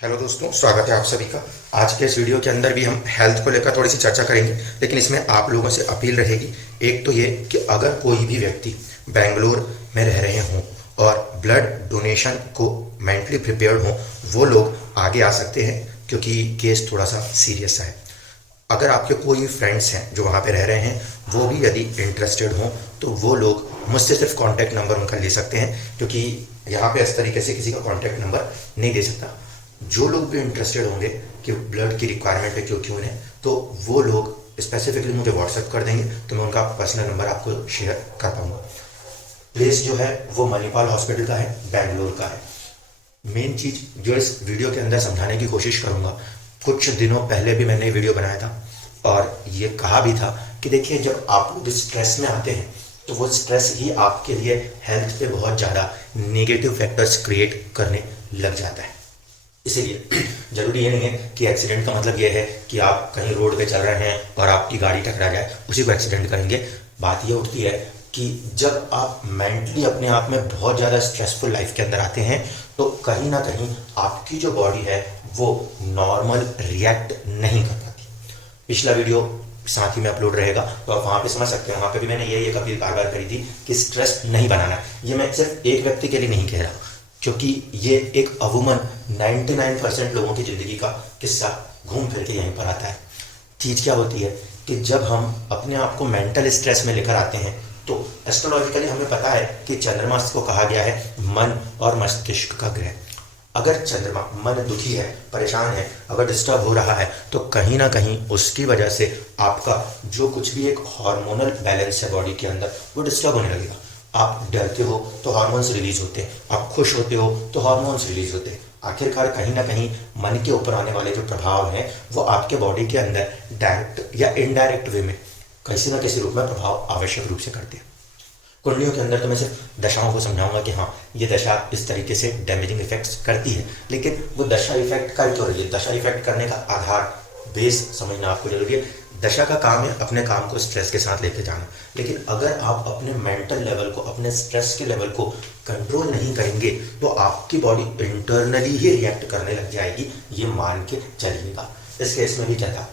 Hello दोस्तों, स्वागत है आप सभी का। आज के इस वीडियो के अंदर भी हम हेल्थ को लेकर थोड़ी सी चर्चा करेंगे, लेकिन इसमें आप लोगों से अपील रहेगी। एक तो ये कि अगर कोई भी व्यक्ति बेंगलोर में रह रहे हों और ब्लड डोनेशन को मेंटली प्रिपेयर्ड हों, वो लोग आगे आ सकते हैं, क्योंकि केस थोड़ा सा सीरियस है। अगर आपके कोई फ्रेंड्स हैं जो वहाँ पे रह रहे हैं, वो भी यदि इंटरेस्टेड हों, तो वो लोग मुझसे सिर्फ कॉन्टैक्ट नंबर उनका ले सकते हैं, क्योंकि यहाँ पे इस तरीके से किसी का कॉन्टैक्ट नंबर नहीं दे सकता। जो लोग भी इंटरेस्टेड होंगे कि ब्लड की रिक्वायरमेंट है क्योंकि उन्हें, तो वो लोग स्पेसिफिकली मुझे व्हाट्सएप कर देंगे, तो मैं उनका पर्सनल नंबर आपको शेयर कर पाऊँगा। प्लेस जो है वो मणिपाल हॉस्पिटल का है, बेंगलोर का है। मेन चीज़ जो इस वीडियो के अंदर समझाने की कोशिश करूँगा, कुछ दिनों पहले भी मैंने ये वीडियो बनाया था और ये कहा भी था कि देखिए, जब आप लोग स्ट्रेस में आते हैं तो वो स्ट्रेस ही आपके लिए हेल्थ पे बहुत ज़्यादा नेगेटिव फैक्टर्स क्रिएट करने लग जाता है। इसीलिए ज़रूरी ये नहीं है कि एक्सीडेंट का मतलब ये है कि आप कहीं रोड पे चल रहे हैं और आपकी गाड़ी टकरा जाए, उसी को एक्सीडेंट करेंगे। बात ये उठती है कि जब आप मेंटली अपने आप में बहुत ज़्यादा स्ट्रेसफुल लाइफ के अंदर आते हैं, तो कहीं ना कहीं आपकी जो बॉडी है वो नॉर्मल रिएक्ट नहीं कर पाती। पिछला वीडियो साथ ही में अपलोड रहेगा, तो आप वहाँ पे समझ सकते हैं। वहाँ पे भी मैंने ये अपील बार बार करी थी कि स्ट्रेस नहीं बनाना। ये मैं सिर्फ एक व्यक्ति के लिए नहीं कह रहा, क्योंकि ये एक अमूमन 99% लोगों की ज़िंदगी का किस्सा घूम फिर के यहीं पर आता है। चीज़ क्या होती है कि जब हम अपने आप को मेंटल स्ट्रेस में लेकर आते हैं, तो एस्ट्रोलॉजिकली हमें पता है कि चंद्रमा को कहा गया है मन और मस्तिष्क का ग्रह। अगर चंद्रमा, मन दुखी है, परेशान है, अगर डिस्टर्ब हो रहा है, तो कहीं ना कहीं उसकी वजह से आपका जो कुछ भी एक हार्मोनल बैलेंस है बॉडी के अंदर, वो डिस्टर्ब होने लगेगा। आप डरते हो तो हार्मोन्स रिलीज होते हैं, आप खुश होते हो तो हार्मोन्स रिलीज होते हैं। आखिरकार कहीं ना कहीं मन के ऊपर आने वाले जो प्रभाव हैं, वो आपके बॉडी के अंदर डायरेक्ट या इनडायरेक्ट वे में किसी न किसी रूप में प्रभाव आवश्यक रूप से करते हैं। कुंडलियों के अंदर तो मैं सिर्फ दशाओं को समझाऊंगा कि हाँ, ये दशा इस तरीके से डैमेजिंग इफेक्ट्स करती है, लेकिन वो दशा इफेक्ट कर क्यों रही है, दशा इफेक्ट करने का आधार, बेस समझना आपको जरूरी है। दशा का काम है अपने काम को स्ट्रेस के साथ लेके जाना, लेकिन अगर आप अपने मेंटल लेवल को, अपने स्ट्रेस के लेवल को कंट्रोल नहीं करेंगे, तो आपकी बॉडी इंटरनली ही रिएक्ट करने लग जाएगी। ये मान के चलिएगा। इस केस में भी क्या था,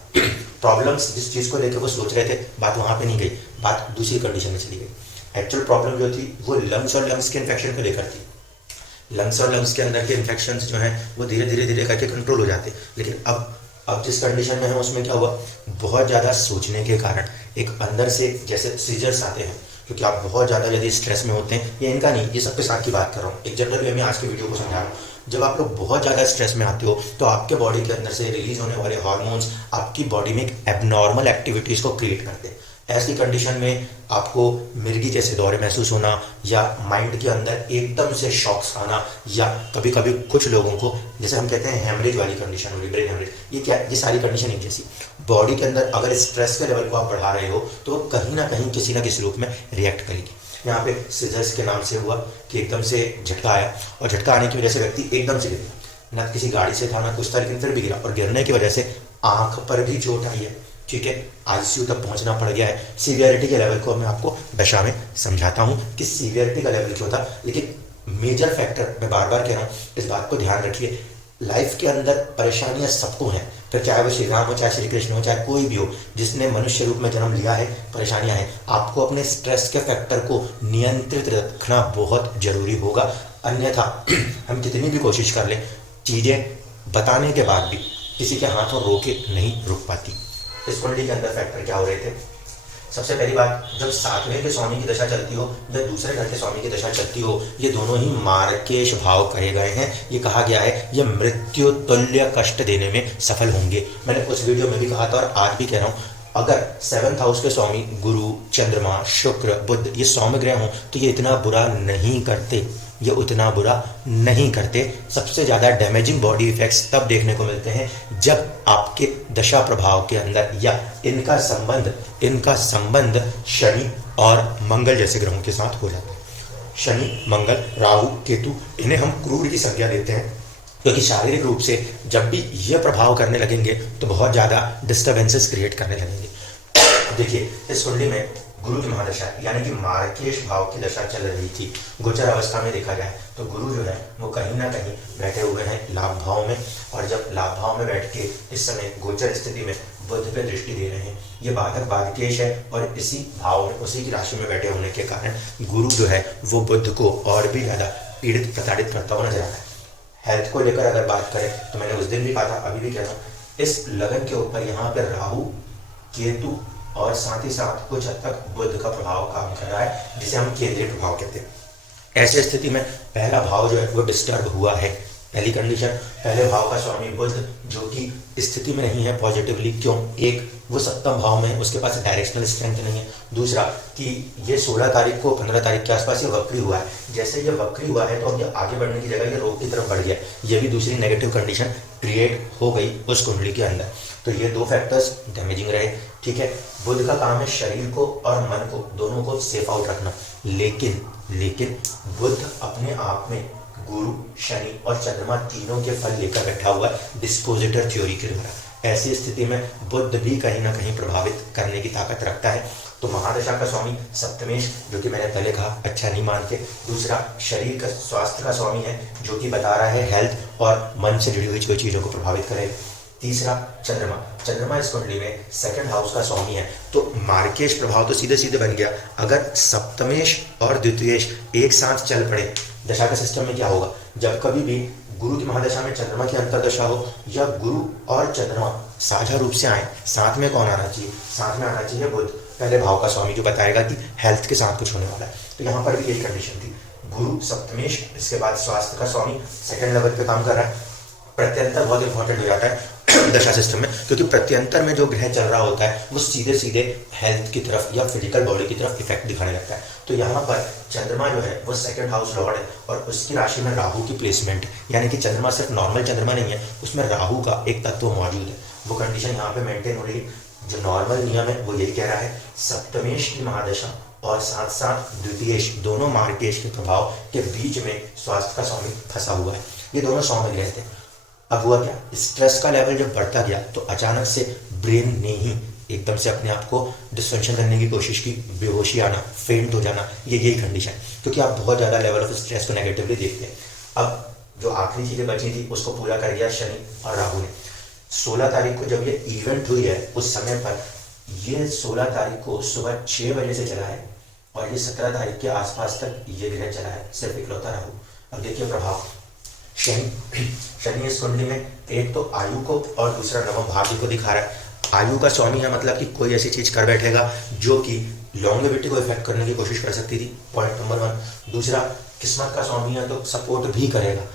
प्रॉब्लम्स जिस चीज़ को लेकर वो सोच रहे थे, बात वहाँ पे नहीं गई, बात दूसरी कंडीशन में चली गई। एक्चुअल प्रॉब्लम जो थी वो लंग्स और लंग्स के इन्फेक्शन को लेकर थी। लंग्स और लंग्स के अंदर के इन्फेक्शन जो हैं वो धीरे धीरे धीरे करके कंट्रोल हो जाते, लेकिन अब जिस कंडीशन में है उसमें क्या हुआ, बहुत ज़्यादा सोचने के कारण एक अंदर से जैसे सीजर्स आते हैं, क्योंकि आप बहुत ज़्यादा यदि स्ट्रेस में होते हैं, ये इनका नहीं, ये सबके साथ की बात कर रहा हूँ, एक जनरल वे में आज के वीडियो को समझा रहा हूँ। जब आप लोग बहुत ज़्यादा स्ट्रेस में आते हो, तो आपके बॉडी के अंदर से रिलीज होने वाले हार्मोन्स आपकी बॉडी में एक एबनॉर्मल एक्टिविटीज़ को क्रिएट करते हैं। ऐसी कंडीशन में आपको मिर्गी जैसे दौरे महसूस होना, या माइंड के अंदर एकदम से शॉक्स आना, या कभी कभी कुछ लोगों को जैसे हम कहते हैं हेमरेज वाली कंडीशन होगी, ब्रेन हेमरेज, ये सारी कंडीशन एक जैसी। बॉडी के अंदर अगर स्ट्रेस के लेवल को आप बढ़ा रहे हो, तो कहीं ना कहीं किसी ना किसी रूप में रिएक्ट करेगी। यहाँ पे सीजर्स के नाम से हुआ कि एकदम से झटका आया, और झटका आने की वजह से व्यक्ति एकदम से गिर गया, ना किसी गाड़ी से था ना कुछ था, लेकिन फिर भी गिरा, और गिरने की वजह से आंख पर भी चोट आई है। ठीक है, आईसीयू तक पहुंचना पड़ गया है। सीवियरिटी के लेवल को मैं आपको दशा में समझाता हूं कि सीवियरिटी का लेवल क्यों था, लेकिन मेजर फैक्टर मैं बार बार कह रहा हूं, इस बात को ध्यान रखिए। लाइफ के अंदर परेशानियां सबको हैं, फिर चाहे वो श्री राम हो, चाहे श्री कृष्ण हो, चाहे कोई भी हो, जिसने मनुष्य रूप में जन्म लिया है, परेशानियां हैं। आपको अपने स्ट्रेस के फैक्टर को नियंत्रित रखना बहुत जरूरी होगा, अन्यथा हम कितनी भी कोशिश कर लें, चीज़ें बताने के बाद भी किसी के हाथों रोके नहीं रुक पाती। इस कुंडली के अंदर फैक्टर क्या हो रहे थे, सबसे पहली बात, जब सातवें के स्वामी की दशा चलती हो या दूसरे घर के स्वामी की दशा चलती हो, ये दोनों ही मार्केश भाव कहे गए हैं। ये कहा गया है ये मृत्यु तुल्य कष्ट देने में सफल होंगे। मैंने उस वीडियो में भी कहा था और आज भी कह रहा हूँ, अगर 7th हाउस के स्वामी गुरु, चंद्रमा, शुक्र, बुध ये सौम्य ग्रह हों, तो ये इतना बुरा नहीं करते, ये उतना बुरा नहीं करते। सबसे ज़्यादा डैमेजिंग बॉडी इफेक्ट्स तब देखने को मिलते हैं जब आपके दशा प्रभाव के अंदर या इनका संबंध शनि और मंगल जैसे ग्रहों के साथ हो जाता है। शनि, मंगल, राहु, केतु, इन्हें हम क्रूर की संज्ञा देते हैं, क्योंकि शारीरिक रूप से जब भी ये प्रभाव करने लगेंगे तो बहुत ज़्यादा डिस्टर्बेंसेस क्रिएट करने लगेंगे। देखिए, इस कुंडली में गुरु की महादशा यानी कि मार्केश भाव की दशा चल रही थी। गोचर अवस्था में देखा जाए तो गुरु जो है वो कहीं ना कहीं बैठे हुए हैं लाभ भाव में, और जब लाभ भाव में बैठ के इस समय गोचर स्थिति में बुध पे दृष्टि दे रहे हैं, ये बाधक बाधिकेश है, और इसी भाव में उसी की राशि में बैठे होने के कारण गुरु जो है वो बुध को और भी ज़्यादा पीड़ित प्रताड़ित करता हुआ नजर आ रहा है। हेल्थ को लेकर अगर बात करें तो मैंने उस दिन भी कहा था, अभी भी कह रहा हूँ, इस लगन के ऊपर यहाँ पे राहु, केतु और साथ ही साथ कुछ हद तक बुध का प्रभाव काम कर रहा है, जिसे हम केंद्रीय प्रभाव कहते हैं। ऐसे स्थिति में पहला भाव जो है वो डिस्टर्ब हुआ है। पहली कंडीशन, पहले भाव का स्वामी बुध जो कि स्थिति में नहीं है पॉजिटिवली। क्यों? एक, वो सप्तम भाव में, उसके पास डायरेक्शनल स्ट्रेंथ नहीं है। दूसरा कि ये 16 तारीख को 15 तारीख के आसपास ये वक्री हुआ है। जैसे ये वक्री हुआ है तो अब ये आगे बढ़ने की जगह ये रोग की तरफ बढ़ गया। ये भी दूसरी नेगेटिव कंडीशन क्रिएट हो गई उस कुंडली के अंदर। तो ये दो फैक्टर्स डैमेजिंग रहे। ठीक है, बुध का काम है शरीर को और मन को दोनों को सेफ आउट रखना, लेकिन बुध अपने आप में गुरु, शनि और चंद्रमा तीनों के फल लेकर बैठा हुआ है डिस्पोजिटर थ्योरी के द्वारा। ऐसी स्थिति में बुध भी कहीं ना कहीं प्रभावित करने की ताकत रखता है। तो महादशा का स्वामी सप्तमेश, जो कि मैंने पहले कहा अच्छा नहीं मानते। दूसरा, शरीर का स्वास्थ्य का स्वामी है, जो कि बता रहा है हेल्थ और मन से जुड़ी हुई चीज़ों को प्रभावित करेगा। तीसरा, चंद्रमा इस कुंडली में सेकंड हाउस का स्वामी है। तो मार्केश प्रभाव तो सीधे सीधे बन गया। अगर सप्तमेश और द्वितीयेश एक साथ चल पड़े दशा का सिस्टम में क्या होगा? जब कभी भी गुरु की महादशा में चंद्रमा की अंतर्दशा हो या गुरु और चंद्रमा साझा रूप से आए, साथ में कौन आना चाहिए? साथ में आना चाहिए बुध, पहले भाव का स्वामी, जो बताएगा कि हेल्थ के साथ कुछ होने वाला है। तो यहाँ पर भी यही कंडीशन थी, गुरु सप्तमेश, इसके बाद स्वास्थ्य का स्वामी सेकंड लेवल पे काम कर रहा है। प्रत्यंतर बहुत इंपॉर्टेंट हो जाता है दशा सिस्टम में, क्योंकि प्रत्यंतर में जो ग्रह चल रहा होता है वो सीधे सीधे हेल्थ की तरफ या फिजिकल बॉडी की तरफ इफेक्ट दिखाने लगता है। तो यहाँ पर चंद्रमा जो है वो सेकंड हाउस लॉर्ड है, और उसकी राशि में राहु की प्लेसमेंट, यानी कि चंद्रमा सिर्फ नॉर्मल चंद्रमा नहीं है, उसमें राहु का एक तत्व मौजूद है। वो कंडीशन यहाँ पे मेंटेन हो रही है। जो नॉर्मल नियम है वो यही कह रहा है, सप्तमेश की महादशा और साथ साथ द्वितीयेश, दोनों मार्केश के प्रभाव के बीच में स्वास्थ्य का स्वामी फंसा हुआ है। ये दोनों सौम्य ग्रह थे। अब हुआ क्या? स्ट्रेस का लेवल जब बढ़ता गया तो अचानक से ब्रेन ने ही एकदम से अपने आप को डिस्फंक्शन करने की कोशिश की, बेहोशी आना, फेंट हो जाना, ये यही कंडीशन, क्योंकि आप बहुत ज़्यादा लेवल ऑफ स्ट्रेस को नेगेटिवली देखते हैं। अब जो आखिरी चीज़ें बची थी उसको पूरा कर दिया शनि और राहु ने। 16 तारीख को जब ये इवेंट हुई है उस समय पर, ये 16 तारीख को सुबह 6 बजे से चला है और ये 17 तारीख के आसपास तक ये ग्रह चला है, सिर्फ इकलौता राहु। अब देखिए प्रभाव, शनि इस कुंडली में एक तो आयु को और दूसरा नवम भाग्य को दिखा रहा है। आयु का स्वामी है, मतलब कि कोई ऐसी चीज कर बैठेगा जो कि लॉन्गेविटी को इफेक्ट करने की कोशिश कर सकती थी, पॉइंट नंबर 1। दूसरा, किस्मत का स्वामी है तो सपोर्ट भी करेगा।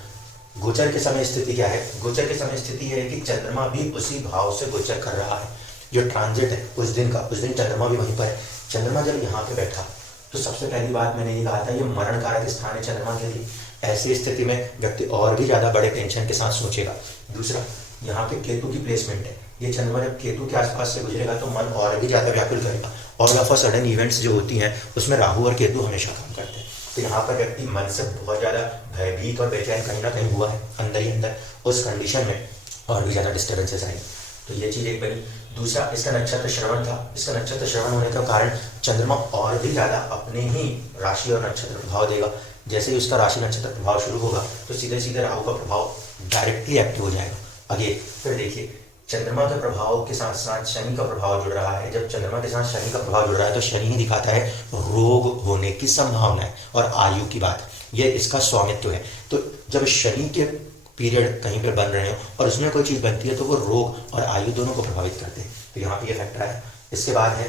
गोचर के समय स्थिति क्या है? गोचर के समय स्थिति है कि चंद्रमा भी उसी भाव से गोचर कर रहा है। जो ट्रांजिट है उस दिन चंद्रमा भी वहीं पर है। चंद्रमा जब यहाँ पे बैठा तो सबसे पहली बात मैंने ये कहा था, ये मरण कारक स्थान है चंद्रमा के लिए। ऐसी स्थिति में व्यक्ति और भी ज्यादा बड़े टेंशन के साथ सोचेगा। दूसरा, यहाँ पे केतु की प्लेसमेंट है, ये चंद्रमा जब केतु के आसपास से गुजरेगा तो मन और भी ज्यादा व्याकुल करेगा। All of a sudden events जो होती हैं उसमें राहु और केतु हमेशा काम करते हैं। तो यहाँ पर व्यक्ति मन से बहुत ज्यादा भयभीत और बेचैन कहीं ना कहीं हुआ है अंदर ही अंदर। उस कंडीशन में और भी ज्यादा डिस्टर्बेंसेस आएंगे। तो ये चीज एक बनी। दूसरा, इसका नक्षत्र श्रवण था। इसका नक्षत्र श्रवण होने के कारण चंद्रमा और भी ज्यादा अपने ही राशि और नक्षत्र प्रभाव देगा। जैसे ही उसका राशि नक्षत्र प्रभाव शुरू होगा तो सीधे सीधे राहु का प्रभाव डायरेक्टली एक्टिव हो जाएगा। आगे फिर देखिए, चंद्रमा के प्रभाव के साथ साथ शनि का प्रभाव जुड़ रहा है। जब चंद्रमा के साथ शनि का प्रभाव जुड़ रहा है तो शनि ही दिखाता है रोग होने की संभावना है और आयु की बात, ये इसका स्वामित्व है। तो जब शनि के पीरियड कहीं पर बन रहे हो और उसमें कोई चीज बनती है तो वो रोग और आयु दोनों को प्रभावित करते हैं। तो यहाँ पे ये फैक्टर है। इसके बाद है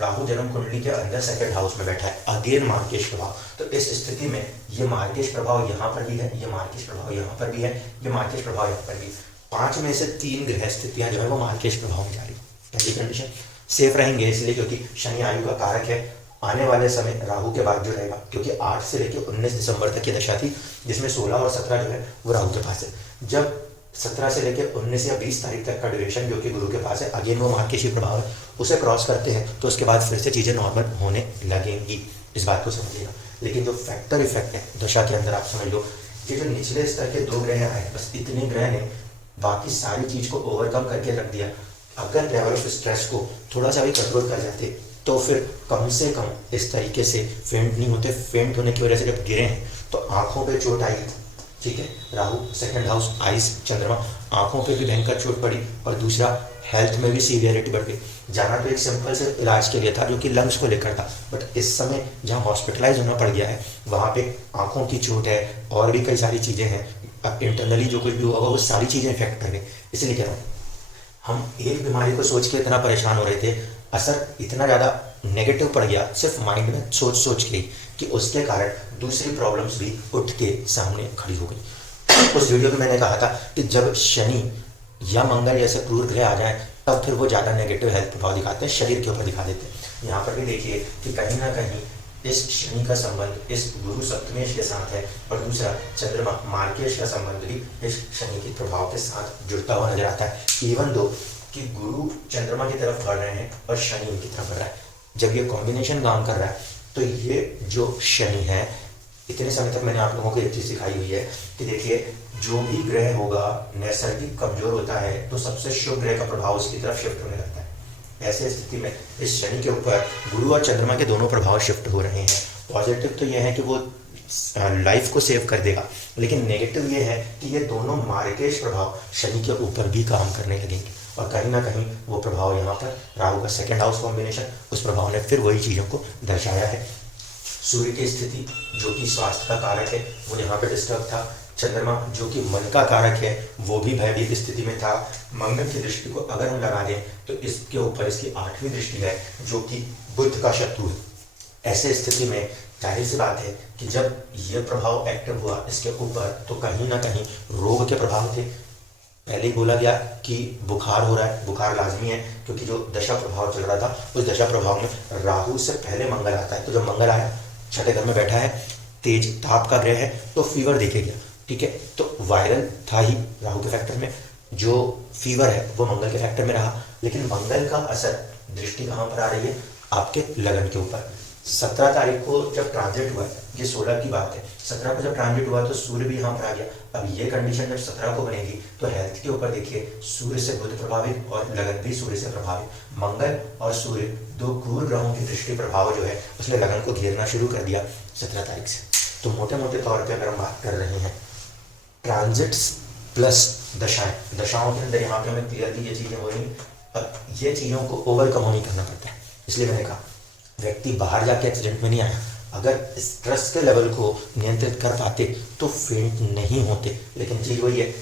राहु जन्म कुंडली के अंदर सेकंड हाउस में बैठा है, अगेन मार्केश प्रभाव। तो इस स्थिति में ये मार्केश प्रभाव यहाँ पर भी है, ये मार्केश प्रभाव यहाँ पर भी है, ये मार्केश प्रभाव यहाँ पर भी। 5 में से 3 ग्रह स्थितियां जो है वो मार्केश प्रभाव में जा रही। पहली कंडीशन, सेफ रहेंगे इसलिए क्योंकि शनि आयु का कारक है। आने वाले समय राहु के बाद जो रहेगा, क्योंकि 8 से लेकर 19 दिसंबर तक की दशा थी जिसमें 16 और 17 जो है वो राहु के पास है। जब 17 से लेकर 19 या 20 तारीख तक का ड्यूरेशन जो कि गुरु के पास है, अगेन वो मार्केशी प्रभाव है, उसे क्रॉस करते हैं तो उसके बाद फिर से चीज़ें नॉर्मल होने लगेंगी। इस बात को समझिएगा। लेकिन जो फैक्टर इफेक्ट है दशा के अंदर, आप समझ लो, ये जो निचले स्तर के 2 ग्रह आए, बस इतने ग्रह ने बाकी सारी चीज़ को ओवरकम करके रख दिया। अगर लेवल ऑफ स्ट्रेस को थोड़ा सा भी कंट्रोल कर जाते तो फिर कम से कम इस तरीके से फेंट नहीं होते। फेंट होने की वजह से जब गिरे हैं तो आंखों पे चोट आई, ठीक है, राहु सेकंड हाउस आइज चंद्रमा, आंखों पे भी भयंकर चोट पड़ी और दूसरा हेल्थ में भी सीवियरिटी बढ़ गई। जाना तो एक सिंपल से इलाज के लिए था जो कि लंग्स को लेकर था, बट इस समय जहाँ हॉस्पिटलाइज होना पड़ गया है वहाँ पे आंखों की चोट है और भी कई सारी चीज़ें हैं। अब इंटरनली जो कुछ भी होगा वो सारी चीज़ें इफेक्ट कर गई। इसलिए कह रहा हूँ, हम एक बीमारी को सोच के इतना परेशान हो रहे थे, असर इतना ज़्यादा नेगेटिव पड़ गया सिर्फ माइंड में सोच सोच के कि उसके कारण दूसरी प्रॉब्लम्स भी उठ के सामने खड़ी हो गई। उस वीडियो में मैंने कहा था कि जब शनि या मंगल जैसे क्रूर ग्रह आ जाए तब फिर वो ज़्यादा नेगेटिव हेल्थ प्रभाव दिखाते हैं, शरीर के ऊपर दिखा देते हैं। यहाँ पर भी देखिए कि कहीं ना कहीं इस शनि का संबंध इस गुरु सप्तमेश के साथ है और दूसरा चंद्रमा मार्केश का संबंध भी इस शनि के प्रभाव के साथ जुड़ता हुआ नजर आता है। इवन दो कि गुरु चंद्रमा की तरफ बढ़ रहे हैं और शनि इनकी तरफ बढ़ रहा है। जब ये कॉम्बिनेशन काम कर रहा है तो ये जो शनि है, इतने समय तक मैंने आप लोगों को एक चीज़ सिखाई हुई है कि देखिए जो भी ग्रह होगा नैसर्गिक कमजोर होता है तो सबसे शुभ ग्रह का प्रभाव उसकी तरफ शिफ्ट होने लगता है। ऐसे स्थिति में इस शनि के ऊपर गुरु और चंद्रमा के दोनों प्रभाव शिफ्ट हो रहे हैं। पॉजिटिव तो यह है कि वो लाइफ को सेव कर देगा, लेकिन नेगेटिव ये है कि ये दोनों मार्केश प्रभाव शनि के ऊपर भी काम करने लगेंगे और कहीं ना कहीं वो प्रभाव यहाँ पर राहु का सेकंड हाउस कॉम्बिनेशन, उस प्रभाव ने फिर वही चीज़ों को दर्शाया है। सूर्य की स्थिति जो कि स्वास्थ्य का कारक है वो यहाँ पर डिस्टर्ब था। चंद्रमा जो कि मन का कारक है वो भी भयभीत स्थिति में था। मंगल की दृष्टि को अगर हम लगा दें तो इसके ऊपर इसकी 8वीं दृष्टि है जो कि बुध का शत्रु है। ऐसे स्थिति में जाहिर सी बात है कि जब ये प्रभाव एक्टिव हुआ इसके ऊपर तो कहीं ना कहीं रोग के प्रभाव थे। पहले ही बोला गया कि बुखार हो रहा है, बुखार लाजमी है क्योंकि जो दशा प्रभाव चल रहा था उस दशा प्रभाव में राहु से पहले मंगल आता है। तो जब मंगल आया, छठे घर में बैठा है, तेज ताप का ग्रह है, तो फीवर देखे गया, ठीक है। तो वायरल था ही राहु के फैक्टर में, जो फीवर है वो मंगल के फैक्टर में रहा, लेकिन मंगल का असर दृष्टि कहाँ पर आ रही है, आपके लगन के ऊपर। 17 तारीख को जब ट्रांजिट हुआ, ये 16 की बात है, 17 को जब ट्रांजिट हुआ तो सूर्य भी यहाँ पर आ गया। अब ये कंडीशन जब 17 को बनेगी तो हेल्थ के ऊपर देखिए सूर्य से बुध प्रभावित और लगन भी सूर्य से प्रभावित। मंगल और सूर्य दो क्रूर ग्रहों की दृष्टि प्रभाव जो है उसने लगन को घेरना शुरू कर दिया 17 तारीख से। तो मोटे मोटे तौर पर अगर हम बात कर रहे हैं ट्रांजिट्स प्लस दशाएं, दशाओं के अंदर यहाँ पे हमें क्लियरली ये चीज़ें हो रही। अब ये चीज़ों को ओवरकम नहीं करना पड़ता है। इसलिए मैंने कहा व्यक्ति बाहर जाके एक्सीडेंट में नहीं आया, अगर स्ट्रेस के लेवल को नियंत्रित कर पाते तो फेंट नहीं होते। लेकिन चीज़ वही है,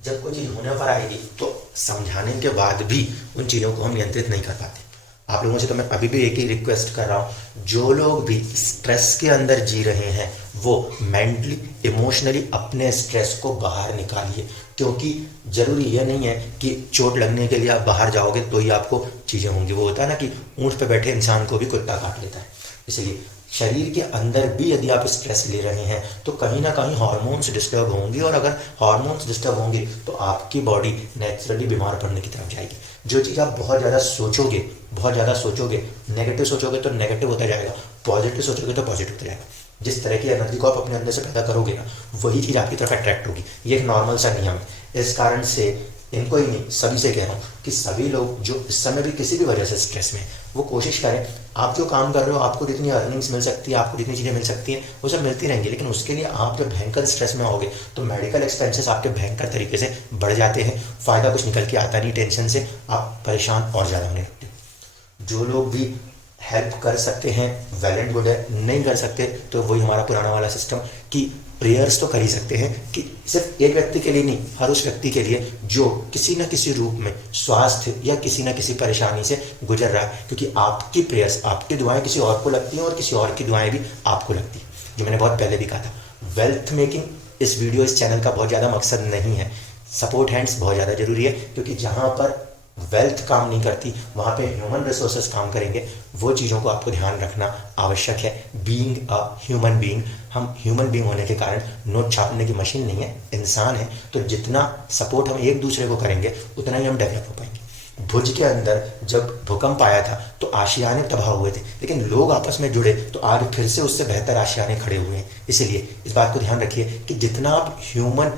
जब कोई चीज़ होने पर आएगी तो समझाने के बाद भी उन चीज़ों को हम नियंत्रित नहीं कर पाते। आप लोगों से तो मैं अभी भी एक ही रिक्वेस्ट कर रहा हूँ, जो लोग भी स्ट्रेस के अंदर जी रहे हैं वो मेंटली इमोशनली अपने स्ट्रेस को बाहर निकालिए, क्योंकि ज़रूरी यह नहीं है कि चोट लगने के लिए आप बाहर जाओगे तो ही आपको चीज़ें होंगी। वो होता है ना कि ऊँट पे बैठे इंसान को भी कुत्ता काट लेता है। इसलिए शरीर के अंदर भी यदि आप स्ट्रेस ले रहे हैं तो कहीं ना कहीं हार्मोन्स डिस्टर्ब होंगे, और अगर हार्मोन्स डिस्टर्ब होंगे तो आपकी बॉडी नेचुरली बीमार पड़ने की तरफ जाएगी। जो चीज़ आप बहुत ज़्यादा सोचोगे, बहुत ज़्यादा सोचोगे, नेगेटिव सोचोगे तो नेगेटिव होता जाएगा, पॉजिटिव सोचोगे तो पॉजिटिव होता जाएगा। जिस तरह की एनर्जी को आप अपने अंदर से पैदा करोगे ना, वही चीज़ आपकी तरफ अट्रैक्ट होगी। ये एक नॉर्मल सा नियम है। इस कारण से इनको ही नहीं, सभी से कह रहा हूँ कि सभी लोग जो इस समय भी किसी भी वजह से स्ट्रेस में, वो कोशिश करें, आप जो काम कर रहे हो आपको जितनी अर्निंग्स मिल सकती है, आपको जितनी चीज़ें मिल सकती हैं वो सब मिलती रहेंगी, लेकिन उसके लिए आप जब भयंकर स्ट्रेस में आओगे तो मेडिकल एक्सपेंसेस आपके भयंकर तरीके से बढ़ जाते हैं। फ़ायदा कुछ निकल के आता नहीं, टेंशन से आप परेशान और ज़्यादा होने लगते हो। जो लोग भी हेल्प कर सकते हैं वेल एंड गुड है, नहीं कर सकते तो वही हमारा पुराना वाला सिस्टम कि प्रेयर्स तो कर ही सकते हैं, कि सिर्फ एक व्यक्ति के लिए नहीं, हर उस व्यक्ति के लिए जो किसी न किसी रूप में स्वास्थ्य या किसी न किसी परेशानी से गुजर रहा है, क्योंकि आपकी प्रेयर्स, आपकी दुआएं किसी और को लगती हैं और किसी और की दुआएं भी आपको लगती हैं। जो मैंने बहुत पहले भी कहा था, वेल्थ मेकिंग इस वीडियो, इस चैनल का बहुत ज़्यादा मकसद नहीं है। सपोर्ट हैंड्स बहुत ज़्यादा ज़रूरी है, क्योंकि जहाँ पर वेल्थ काम नहीं करती वहाँ पे ह्यूमन रिसोर्सेज काम करेंगे। वो चीज़ों को आपको ध्यान रखना आवश्यक है। बीइंग अ ह्यूमन बीइंग, हम ह्यूमन बीइंग होने के कारण नोट छापने की मशीन नहीं है, इंसान है। तो जितना सपोर्ट हम एक दूसरे को करेंगे उतना ही हम डेवलप हो पाएंगे। भुज के अंदर जब भूकंप आया था तो आशियाने तबाह हुए थे, लेकिन लोग आपस में जुड़े तो आज फिर से उससे बेहतर आशियाने खड़े हुए हैं। इसलिए इस बात को ध्यान रखिए कि जितना आप ह्यूमन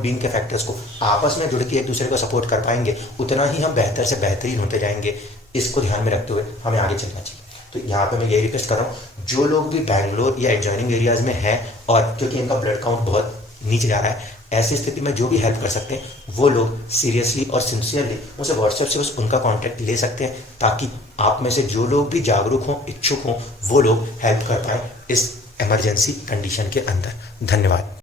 बीइंग के फैक्टर्स को आपस में जुड़ के एक दूसरे को सपोर्ट कर पाएंगे, उतना ही हम बेहतर से बेहतरीन होते जाएंगे। इसको ध्यान में रखते हुए हमें आगे चलना चाहिए। तो यहाँ पे मैं यही रिक्वेस्ट कर रहा हूँ, जो लोग भी बैंगलोर या एडजॉइनिंग एरियाज में हैं और क्योंकि इनका ब्लड काउंट बहुत नीचे जा रहा है, ऐसी स्थिति में जो भी हेल्प कर सकते हैं वो लोग सीरियसली और सिंसियरली मुझसे व्हाट्सएप से बस उनका कांटेक्ट ले सकते हैं, ताकि आप में से जो लोग भी जागरूक हों, इच्छुक हों, वो लोग हेल्प कर पाएँ इस इमरजेंसी कंडीशन के अंदर। धन्यवाद।